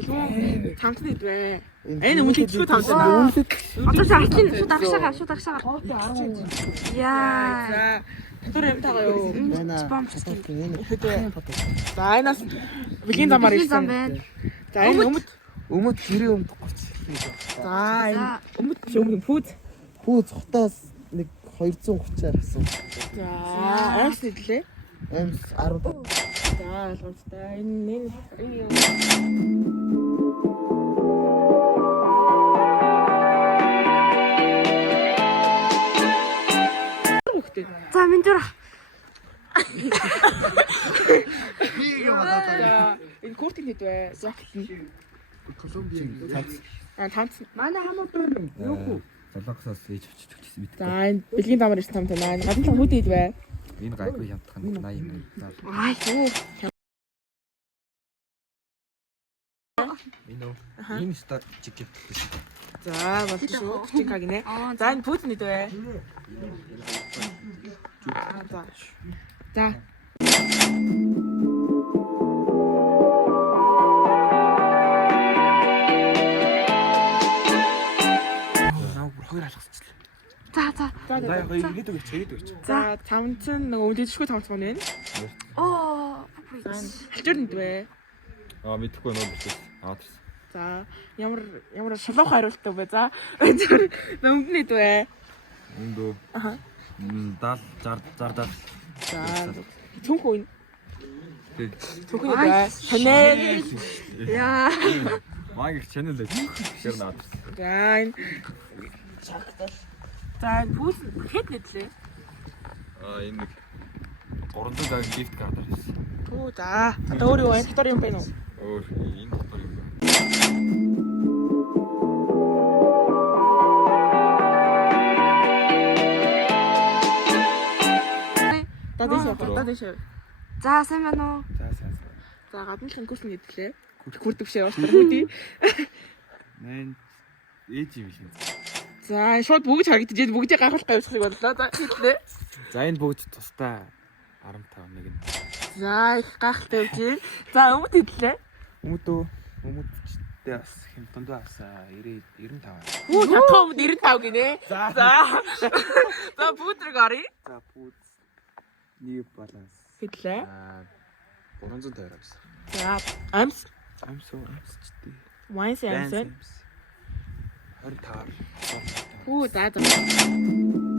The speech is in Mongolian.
хэлээ. Тамтны идвэ. Энэ өмнө хэлчихгүй тамтны. Одоо сарчин шууд агшаага. Яа. Татвар юм тагаа юу? Бомб. За энэс бэлгийн замаар ирсэн. За энэ Өмд гэрээ өмд гоц. За энэ өмд фүүз Хүү цухтаас нэг 230-аар авсан. За аймс хэлээ. Амс 10. За ойлгомжтой. Энэ За минь энэ куртын хэд вэ? Жакет нь. Колумбиан. Тамц. манай хамаатай юу? Солонгосоос ээж авчиж өгсөн мэт. За энэ бэлгийн замаар ирсэн тамтай маань гадны том хэд вэ? Энэ гайгүй хямдхан 80 зар. Аа юу. Энэ стат чиг. За болж шүү. Чикаг нэ. За энэ пүүз хэд вэ? За. Хоёр алгасчлаа. За тамц нь нөгөө дэжгүй тамц маань байна. Хажуур нь вэ? Мэдхгүй нөө бичсэн. Тэрс. За ямар шулуух хариултаа вэ? За өмдөн хэд вэ? Эндөө. 70 60 За цүнхүү энэ. Тэг. Цүнхүү вэ? Chanel. Яа. Мааг Chanel л гэр наад. За энэ За энэ пүүз хэд нэтлээ? Энэ нэг 300 цаг gift card ирсэн. Түү за. Одоо өөр юу вэ? Дотор юм бэ нүү? Өөр энэ дотор юм. Дадэж. За сайн байна уу? За гадныхын курс нь хэдлээ. Хүрдэг шээ ууш хүүдий. Мэн ээж юм шиг. За шууд бүгд харагдаж бүгдийг гайхуулах явуулахыг боллоо. За хэдлээ. За энэ бүгд тустай 15 нэг нь. За их гайхалтай явж байна. За өмд хэдлээ. Өмдтэй бас хэмтэндээ бас 95. Хүү ятгаа өмд 95 гинэ. За. За пүүдрэг оръё. За бүгд New Balance Хэдлээ. 350 авсан. За амс Амсчтэй. Wine амс. 25. Хүү за.